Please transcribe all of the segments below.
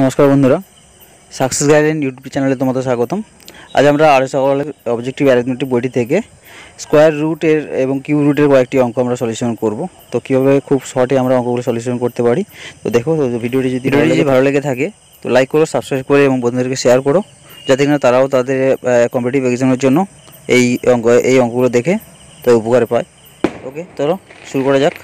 নমস্কার বন্ধুরা, success guideline YouTube চ্যানেলে তোমাদের স্বাগতম। আজ আমরা আরএস আগরওয়ালের অবজেক্টিভ অ্যারিথমেটিক বইটি থেকে স্কোয়ার রুটের এবং কিউব রুটের কয়েকটি অঙ্ক আমরা সলিউশন করব। তো কীভাবে খুব শর্টে আমরা অঙ্কগুলো সলিউশন করতে পারি, তো দেখো। তো ভিডিওটি যদি ভালো লেগে থাকে তো লাইক করো, সাবস্ক্রাইব করে এবং বন্ধুদেরকে শেয়ার করো, যাতে কিনা তারাও তাদের কম্পিটিটিভ এক্সামের জন্য এই অঙ্কগুলো দেখে তো উপকার পায়। ওকে, চলো শুরু করা যাক।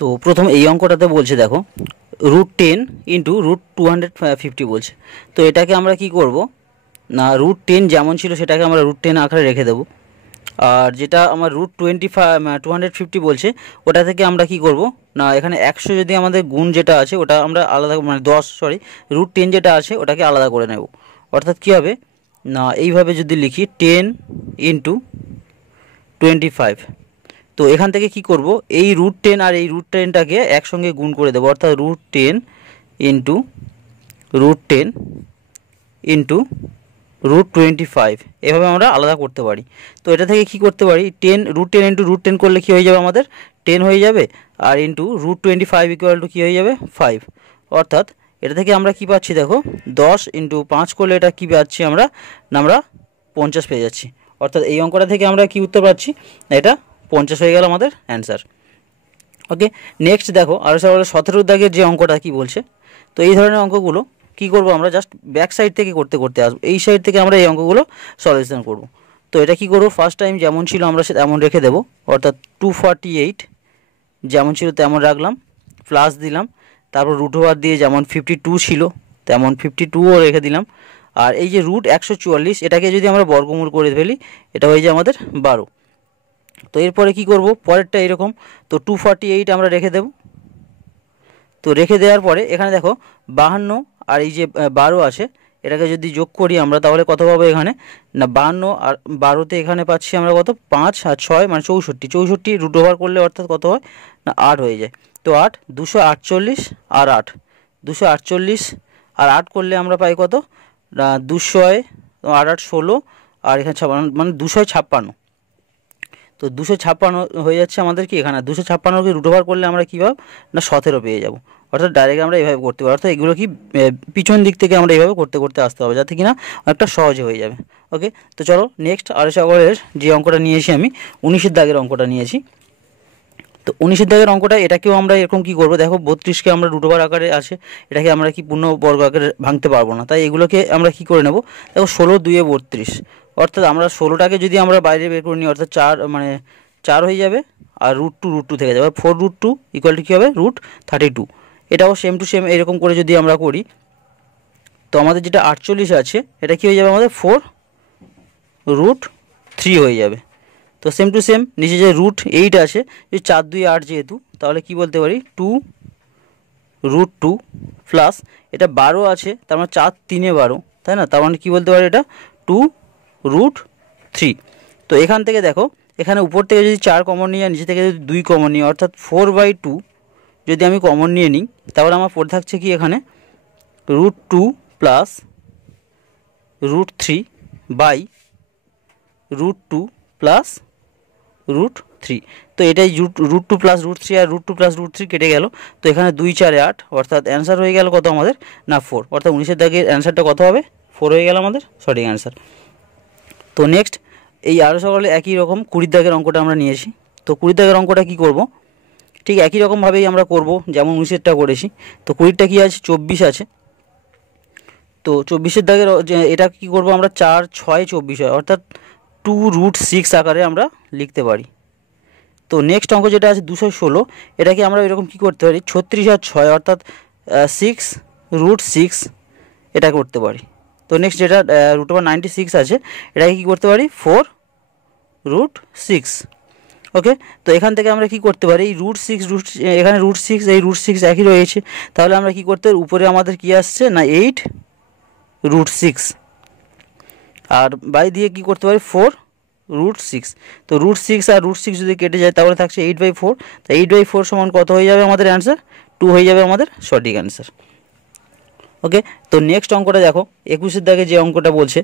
তো প্রথম এই অঙ্কটাতে বলছে, দেখো √10 ইন্টু √250 বলছে। তো এটাকে আমরা কি করব না, √10 যেমন ছিল সেটাকে আমরা √10 আকারে রেখে দেব। আর যেটা আমার √250 বলছে ওটা থেকে আমরা কি করব না, এখানে 100 যদি আমাদের গুণ যেটা আছে ওটা আমরা আলাদা, মানে 10 √10 যেটা আছে ওটাকে আলাদা করে নেব। অর্থাৎ কী হবে না, এইভাবে যদি লিখি 10 ইন্টু 25, তো এখান থেকে কি করব, এই √10 আর এই √10টাকে একসঙ্গে গুণ করে দেবো। অর্থাৎ √10 ইন্টু √10 ইন্টু √25 এভাবে আমরা আলাদা করতে পারি। তো এটা থেকে কি করতে পারি, √10 ইন্টু √10 করলে কী হয়ে যাবে, আমাদের 10 হয়ে যাবে। আর ইন্টু √25 ইকুয়াল টু কী হয়ে যাবে, 5। অর্থাৎ এটা থেকে আমরা কি পাচ্ছি, দেখো 10 ইন্টু 5 করলে এটা কী পাচ্ছি আমরা 50 পেয়ে যাচ্ছি। অর্থাৎ এই অঙ্কটা থেকে আমরা কি উত্তর পাচ্ছি, এটা 50 হয়ে গেল আমাদের অ্যান্সার। ওকে, নেক্সট দেখো আরও 17 দাগের যে অঙ্কটা কি বলছে। তো এই ধরনের অঙ্কগুলো কি করব, আমরা জাস্ট ব্যাক সাইড থেকে করতে আসবো। এই সাইড থেকে আমরা এই অঙ্কগুলো সলিউশন করব। তো এটা কি করব, ফার্স্ট টাইম যেমন ছিল আমরা তেমন রেখে দেব। অর্থাৎ 248 যেমন ছিল তেমন রাখলাম, প্লাস দিলাম, তারপর √ওভার দিয়ে যেমন 52 ছিল তেমন 52ও রেখে দিলাম। আর এই যে √144 এটাকে যদি আমরা বর্গমূল করে ফেলি, এটা হয়ে যায় আমাদের 12। তো এরপরে কি করব, পরেরটা এরকম। তো 248 আমরা রেখে দেব। তো রেখে দেওয়ার পরে এখানে দেখো 52 আর এই যে 12 আছে, এটাকে যদি যোগ করি আমরা তাহলে কত পাবো এখানে না, 52 আর 12তে এখানে পাচ্ছি আমরা কত, 5 আর 6 মানে 64 √ওভার করলে অর্থাৎ কত হয় না, 8 হয়ে যায়। তো 8 248 আর 8 248 আর 8 করলে আমরা পাই কত না, 200 আর 8 16 আর এখানে 56 মানে 256। তো 256 হয়ে যাচ্ছে আমাদের কি এখানে, 256কে √ওভার করলে আমরা কী পাবো না, 17 পেয়ে যাব। অর্থাৎ ডাইরেক্ট আমরা এইভাবে করতে পারি। অর্থাৎ এগুলো কি পিছন দিক থেকে আমরা এইভাবে করতে আসতে হবে, যাতে কিনা অনেকটা সহজে হয়ে যাবে। ওকে, তো চলো নেক্সট আরএস আগরওয়ালের যে অঙ্কটা নিয়েছি আমি 19 দাগের অঙ্কটা নিয়েছি। তো 19 দাগের অঙ্কটা এটাকেও আমরা এরকম কি করব, দেখো 32কে আমরা √ওভার আকারে আছে, এটাকে আমরা কি পূর্ণ বর্গ আকারে ভাঙতে পারবো না, তাই এগুলোকে আমরা কি করে নেব, দেখো 16 2 32। অর্থাৎ আমরা 16টাকে যদি আমরা বাইরে বের করে নিই, অর্থাৎ 4 হয়ে যাবে, আর √2 থেকে যাবে 4√2 ইকুয়াল টু কী হবে, √32। এটাও সেম টু সেম এরকম করে যদি আমরা করি, তো আমাদের যেটা 48 আছে এটা কি হয়ে যাবে, আমাদের 4√3 হয়ে যাবে। তো সেম টু সেম নিচে যে √8 আছে, যদি 4 2 8 যেহেতু, তাহলে কি বলতে পারি 2√2 প্লাস এটা 12 আছে, তার মানে 4 3 12, তাই না, তার মানে কী বলতে পারি এটা 2√3। তো এখান থেকে দেখো, এখানে উপর থেকে যদি 4 কমন নিই আর নিচে থেকে যদি 2 কমন নিই, অর্থাৎ 4/2 যদি আমি কমন নিয়ে নিই, তাহলে আমার পড়ে থাকছে কি এখানে √2 প্লাস √3 বাই √2 প্লাস √3। তো এটাই √2 প্লাস √3 আর √2 প্লাস √3 কেটে গেল। তো এখানে 2 4 8, অর্থাৎ অ্যান্সার হয়ে গেল কত আমাদের না 4। অর্থাৎ 19 দাগের অ্যান্সারটা কত হবে, 4 হয়ে গেল আমাদের সঠিক অ্যান্সার। তো নেক্সট এই আরও সকালে একই রকম 20 দাগের অঙ্কটা আমরা নিয়েছি। তো 20 দাগের অঙ্কটা কি করব, ঠিক একই রকমভাবেই আমরা করব যেমন 19টা করেছি। তো 20টা কী আছে, 24 আছে। তো 24 দাগের এটা কি করব আমরা, 4 6 24 হয়, অর্থাৎ 2√6 আকারে আমরা লিখতে পারি। তো নেক্সট অঙ্ক যেটা আছে 216, এটাকে আমরা এরকম কি করতে পারি, 36 আর 6 অর্থাৎ 6√6 এটা করতে পারি। তো নেক্সট যেটা √96 আছে, এটাকে কি করতে পারি 4√6। ওকে, তো এখান থেকে আমরা কি করতে পারি, এই √6 এখানে √6 এই √6 একই রয়েছে, তাহলে আমরা কি করতে পারি, উপরে আমাদের কি আসছে না 8√6 আর বাই দিয়ে কি করতে পারি 4√6। তো √6 আর √6 যদি কেটে যায় তাহলে থাকছে 8/4। তো 8/4 সমান কত হয়ে যাবে আমাদের অ্যান্সার, 2 হয়ে যাবে আমাদের সঠিক অ্যান্সার। ওকে, তো নেক্সট অঙ্কটা দেখো 21 দাগে যে অঙ্কটা বলছে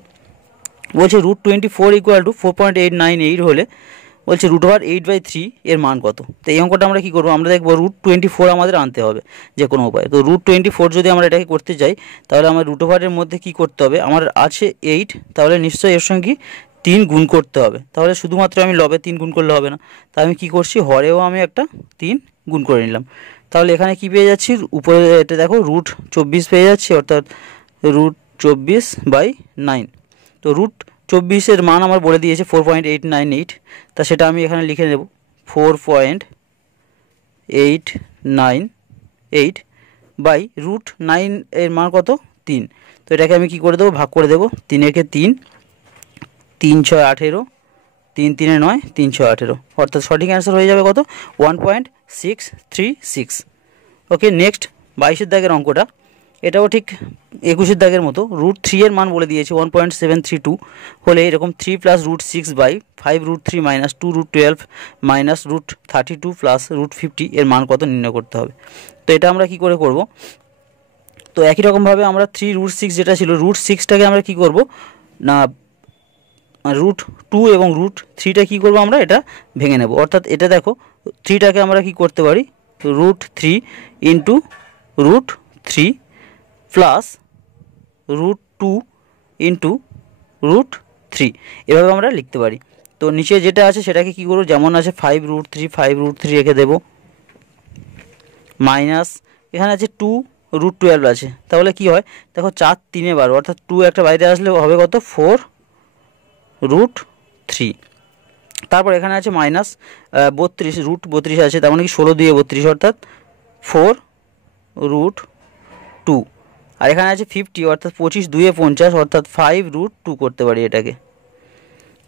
√24 ইকুয়াল টু 4.898 হলে বলছে √8/3 এর মান কত। তো এই অঙ্কটা আমরা কী করবো, আমরা দেখবো √24 আমাদের আনতে হবে যে কোনো উপায়। তো √24 যদি আমরা এটাকে করতে যাই তাহলে আমার √এর মধ্যে কী করতে হবে, আমার আছে 8, তাহলে নিশ্চয়ই এর সঙ্গে 3 গুণ করতে হবে। তাহলে শুধুমাত্র আমি লবে 3 গুণ করলে হবে না, তাই আমি কী করছি, হরেও আমি একটা 3 গুণ করে নিলাম। তাহলে এখানে কি পেয়ে যাচ্ছি, উপরে এটা দেখো √24 পেয়ে যাচ্ছি, অর্থাৎ √24/9। তো √24 মান আমার বলে দিয়েছে 4.898, তা সেটা আমি এখানে লিখে নেব 4.898 বাই √9 এর মান কত, 3। তো এটাকে আমি কি করে দেবো, ভাগ করে দেবো, 3 3, 3 6 18, 3 3 9, 3 6 18, অর্থাৎ সঠিক অ্যান্সার হয়ে যাবে কত, 1.636। ওকে, নেক্সট 22 দাগের অঙ্কটা, এটাও ঠিক 21 দাগের মতো। √3 এর মান বলে দিয়েছে 1.732 হলে এরকম 3 + √6/5 √3 - 2 √12 - √32 + √50 এর মান কত নির্ণয় করতে হবে। তো এটা আমরা কি করে করব, তো একই রকমভাবে আমরা 3 √6 যেটা ছিল, √6টাকে আমরা কি করব না, √2 এবং √3টা কী করবো, আমরা এটা ভেঙে নেব। অর্থাৎ এটা দেখো 3টাকে আমরা কি করতে পারি, √3 × √3 প্লাস √2 × √3 এভাবে আমরা লিখতে পারি। তো নিচে যেটা আছে সেটাকে কী করবো, যেমন আছে 5 √3 রেখে দেবো, মাইনাস এখানে আছে 2 √12 আছে। তাহলে কি হয় দেখো, 4 3 12, অর্থাৎ 2 একটা বাইরে আসলে হবে কত, 4 √3। তারপর এখানে আছে মাইনাস 32, √32 আছে, তার মানে কি 16 2 32, অর্থাৎ 4 √2। আর এখানে আছে 50, অর্থাৎ 25 2 50, অর্থাৎ 5 √2 করতে পারি এটাকে।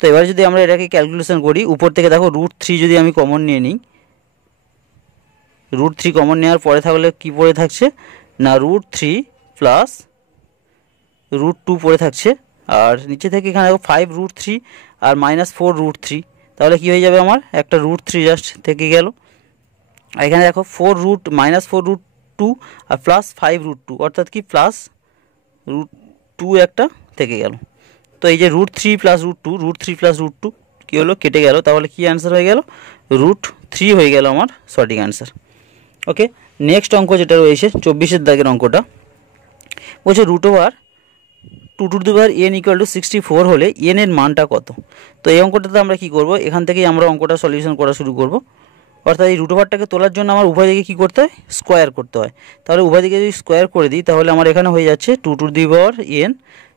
তো এবার যদি আমরা এটাকে ক্যালকুলেশন করি, উপর থেকে দেখো √3 যদি আমি কমন নিয়ে নিই, √3 কমন নেওয়ার পরে তাহলে কি পড়ে থাকছে না, √3 প্লাস √2 পড়ে থাকছে, আর নিচে থেকে এখানে দেখো 5 √3 আর -4 √3, তাহলে কি হয়ে যাবে, আমার একটা √3 জাস্ট থেকে গেল। আর এখানে দেখো -4 √2 আর +5 √2, অর্থাৎ কি +√2 একটা থেকে গেল। তো এই যে √3 + √2 √3 + √2 কী হলো, কেটে গেল, তাহলে কি অ্যান্সার হয়ে গেল, √3 হয়ে গেল আমার সঠিক অ্যান্সার। ওকে, নেক্সট অঙ্ক যেটা রয়েছে 24 দাগের অঙ্কটা, বলছে √2n = 64 হলে n এর মানটা কত। তো এই অঙ্কটাতে আমরা কি করব, এখান থেকেই আমরা অঙ্কটা সলিউশন করা শুরু করব। অর্থাৎ এই √টাকে তোলার জন্য আমার উভয় দিকে কী করতে হয়, স্কোয়ার করতে হয়। তাহলে উভয় দিকে যদি স্কোয়ার করে দিই তাহলে আমার এখানে হয়ে যাচ্ছে 2n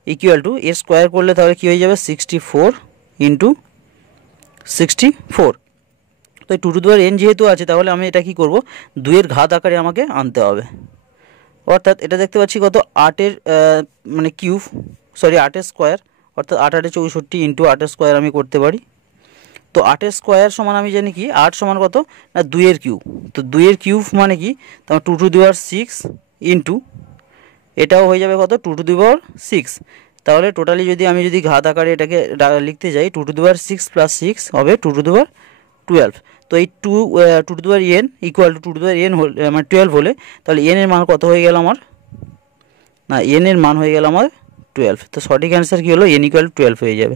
= এর স্কোয়ার করলে তাহলে কী হয়ে যাবে, 64 × 64। তো 2n যেহেতু আছে তাহলে আমি এটা কি করব, 2 এর ঘাত আকারে আমাকে আনতে হবে। অর্থাৎ এটা দেখতে পাচ্ছি কত, 8-এর মানে কিউব, সরি 8-এর স্কোয়ার, অর্থাৎ 8 8 64 × 8-এর স্কোয়ার আমি করতে পারি। তো 8-এর স্কোয়ার সমান আমি জানি কি, 8 সমান কত না 2 এর কিউব। তো 2 এর কিউব মানে কি, তোমার 2⁶ × এটাও হয়ে যাবে কত, 2⁶। তাহলে টোটালি যদি আমি ঘাত আকারে এটাকে লিখতে যাই, 2⁶ + 6 হবে 2⁻12। তো এই 2n = 2n মানে 12 হলে তাহলে n এর মান কত হয়ে গেল আমার, না n এর মান হয়ে গেল আমার 12। তো সঠিক অ্যান্সার কী হলো, n = 12 হয়ে যাবে।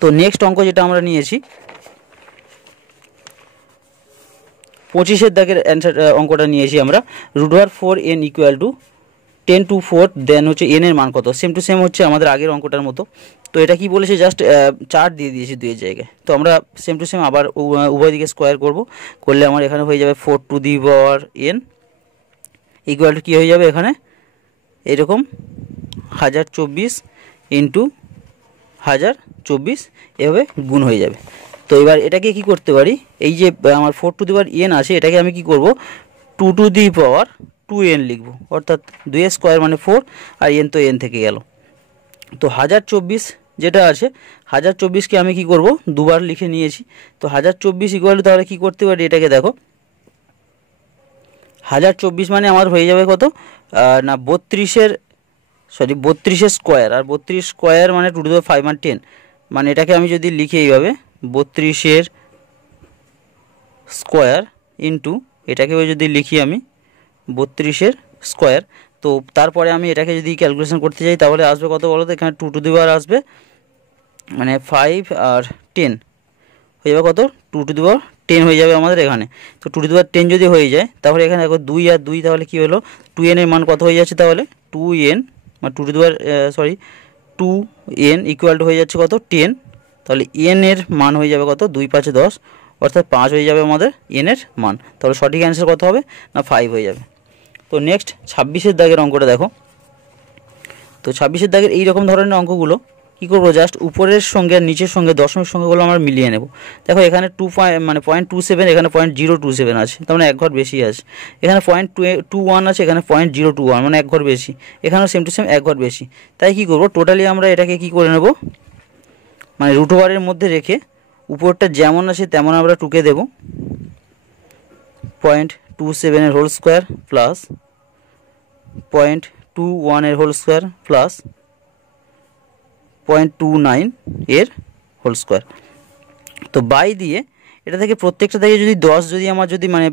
তো নেক্সট অঙ্ক যেটা আমরা নিয়েছি 25 দাগের অ্যান্সার অঙ্কটা নিয়েছি আমরা, √4n = 10 to 4 দেন হচ্ছে n এর মান কত, সেম টু সেম হচ্ছে আমাদের আগের অঙ্কটার মতো। তো এটা কি বলেছে, জাস্ট 4 দিয়ে দিয়েছি 2 এর জায়গায়। তো আমরা সেম টু সেম আবার উভয় দিকে স্কোয়ার করব, করলে আমার এখানে হয়ে যাবে 4n = কী হয়ে যাবে, এখানে এরকম 1024 × 1024 এভাবে গুণ হয়ে যাবে। তো এবার এটাকে কি করতে পারি, এই যে আমার 4n আছে এটাকে আমি কি করব, 2n লিখব, অর্থাৎ 2 এর স্কোয়ার মানে 4 আর n তো n থেকে গেল। তো 1024 যেটা আছে, 1024কে আমি কি করব, দুবার লিখে নিয়েছি। তো 1024 = তাহলে কী করতে পারি, এটাকে দেখো 1024 মানে আমার হয়ে যাবে কত না 32-এর স্কোয়ার, আর 32 স্কোয়ার মানে 2⁵ মানে 10, মানে এটাকে আমি যদি লিখি এইভাবে 32-এর স্কোয়ার × এটাকেও যদি লিখি আমি 32-এর স্কোয়ার, তো তারপরে আমি এটাকে যদি ক্যালকুলেশন করতে যাই তাহলে আসবে কত বলো তো, এখানে 2 আসবে মানে 5 আর 10, হয়ে যাবে কত 2^10 হয়ে যাবে আমাদের এখানে। তো 2^10 যদি হয়ে যায় তাহলে এখানে দেখো 2 আর 2 তাহলে কি হলো 2n এর মান কত হয়ে যাচ্ছে তাহলে 2n মানে 2n ইকুয়াল টু হয়ে যাচ্ছে কত 10। তাহলে n এর মান হয়ে যাবে কত 2 5 10 অর্থাৎ 5 হয়ে যাবে আমাদের n এর মান। তাহলে সঠিক অ্যান্সার কত হবে না 5 হয়ে যাবে। তো নেক্সট 26-এর দাগের অঙ্কটা দেখো। তো 26-এর দাগের এইরকম ধরনের অঙ্কগুলো কী করবো জাস্ট উপরের সঙ্গে আর নিচের সঙ্গে দশমিক সংখ্যাগুলো আমরা মিলিয়ে নেব। দেখো এখানে 0.27 এখানে 0.027 আছে, তার মানে এক ঘর বেশি আছে। এখানে 0.21 আছে, এখানে 0.021 মানে এক ঘর বেশি। এখানেও সেম টু সেম এক ঘর বেশি। তাই কি করব টোটালি আমরা এটাকে কি করে নেব মানে রুট ওভারের মধ্যে রেখে উপরটা যেমন আছে তেমন আমরা টুকে দেব। 0.27 এর হোল স্কোয়ার প্লাস 0.21 এর হোল স্কোয়ার প্লাস 0.29 এর হোল স্কোয়ার। তো বাই দিয়ে এটা থেকে প্রত্যেকটা থেকে যদি 10 যদি আমার যদি মানে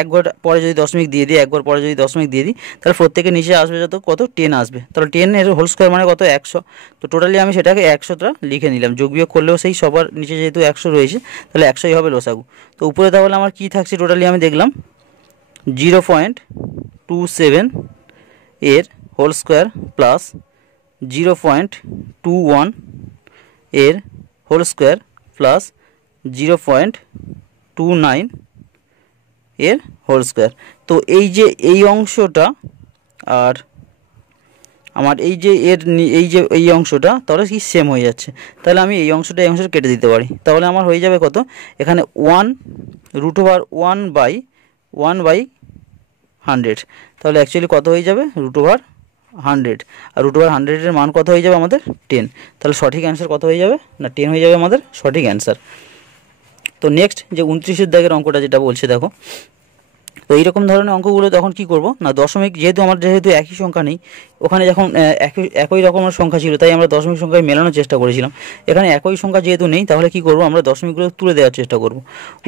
এক ঘর পরে যদি দশমিক দিয়ে দিই, এক ঘর পরে যদি দশমিক দিয়ে দিই, তাহলে প্রত্যেকের নিচে আসবে যত কত 10 আসবে। তাহলে 10 এর হোল স্কোয়ার মানে কত 100। তো টোটালি আমি সেটাকে 100টা লিখে নিলাম, যোগ বিয়োগ করলেও সেই সবার নিচে যেহেতু 100 রয়েছে তাহলে 100ই হবে লসাগু। তো উপরে তাহলে আমার কী থাকছে টোটালি আমি দেখলাম 0.27 এর হোল স্কোয়ার প্লাস 0.21 এর হোল স্কোয়ার প্লাস 0.29 এর হোল স্কোয়ার। তো এই যে এই অংশটা আর আমার এই যে এই অংশটা তাহলে কি সেম হয়ে যাচ্ছে। তাহলে আমি এই অংশটা কেটে দিতে পারি। তাহলে আমার হয়ে যাবে কত এখানে 1√1/100। তাহলে অ্যাকচুয়ালি কত হয়ে যাবে √100। আর √100 এর মান কত হয়ে যাবে আমাদের 10। তাহলে সঠিক অ্যান্সার কত হয়ে যাবে না 10 হয়ে যাবে আমাদের সঠিক অ্যান্সার। তো নেক্সট যে 29-এর দাগের অঙ্কটা যেটা বলছে দেখো। তো এইরকম ধরনের অঙ্কগুলো তখন কি করব না দশমিক যেহেতু একই সংখ্যা নেই, ওখানে যখন একই রকমের সংখ্যা ছিল তাই আমরা দশমিক সংখ্যায় মেলানোর চেষ্টা করেছিলাম। এখানে একই সংখ্যা যেহেতু নেই তাহলে কি করব আমরা দশমিকগুলো তুলে দেওয়ার চেষ্টা করব।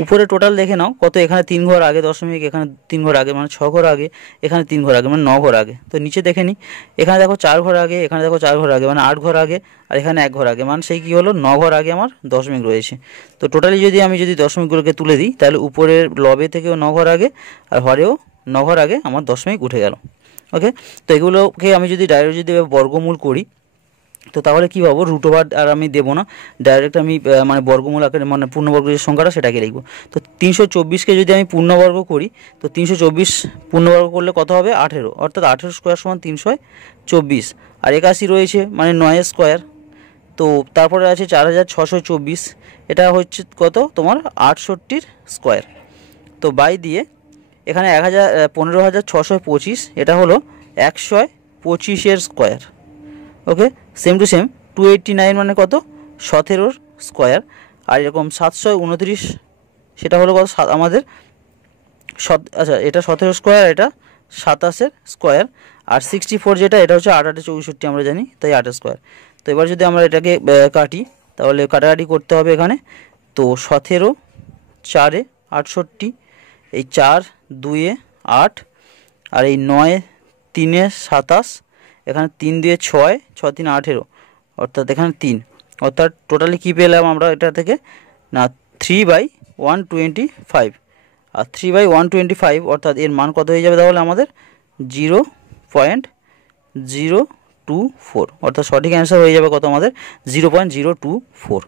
উপরে টোটাল দেখে নাও কত এখানে 3 ঘর আগে দশমিক, এখানে 3 ঘর আগে মানে 6 ঘর আগে, এখানে 3 ঘর আগে মানে 9 ঘর আগে। তো নিচে দেখে নিই এখানে দেখো 4 ঘর আগে, এখানে দেখো 4 ঘর আগে মানে 8 ঘর আগে, আর এখানে 1 ঘর আগে মানে সেই কী হলো 9 ঘর আগে আমার দশমিক রয়েছে। তো টোটালি আমি যদি দশমিকগুলোকে তুলে দিই তাহলে উপরের লবে থেকেও 9 ঘর আগে আর হরেও 9 ঘর আগে আমার দশমিক উঠে গেল। ওকে, তো এগুলোকে আমি যদি ডাইরেক্ট বর্গমূল করি তো তাহলে কী পাবো √ওভার আর আমি দেবো না, ডাইরেক্ট আমি মানে বর্গমূল আকারে মানে পূর্ণবর্গ যে সংখ্যাটা সেটাকে লিখবো। তো 324কে যদি আমি পূর্ণবর্গ করি তো 324 পূর্ণবর্গ করলে কত হবে 18, অর্থাৎ 18 স্কোয়ার সমান 324। আর 81 রয়েছে মানে 9 স্কোয়ার। তো তারপরে আছে 4624, এটা হচ্ছে কত তোমার 68 স্কোয়ার। তো বাই দিয়ে এখানে 15,625 এটা হলো 125 square. Okay, same to same 289 মানে কত 17 স্কোয়ার। আর এরকম 729 সেটা হলো কত আমাদের আচ্ছা এটা 17 স্কোয়ার, এটা 27 স্কোয়ার। আর 64 যেটা এটা হচ্ছে 8 64 আমরা জানি, তাই 8 স্কোয়ার। তো এবার যদি আমরা এটাকে কাটি তাহলে কাটাকাটি করতে হবে এখানে। তো 17 4 68, এই 4 2 8, আর এই 9 3 27, এখানে 3 2 6, 6 3 18, অর্থাৎ এখানে 3, অর্থাৎ টোটালি কী পেলাম আমরা এটা থেকে না 3/125। আর 3/125 অর্থাৎ এর মান কত হয়ে যাবে তাহলে আমাদের 0.024, অর্থাৎ সঠিক অ্যান্সার হয়ে যাবে কত আমাদের 0.024।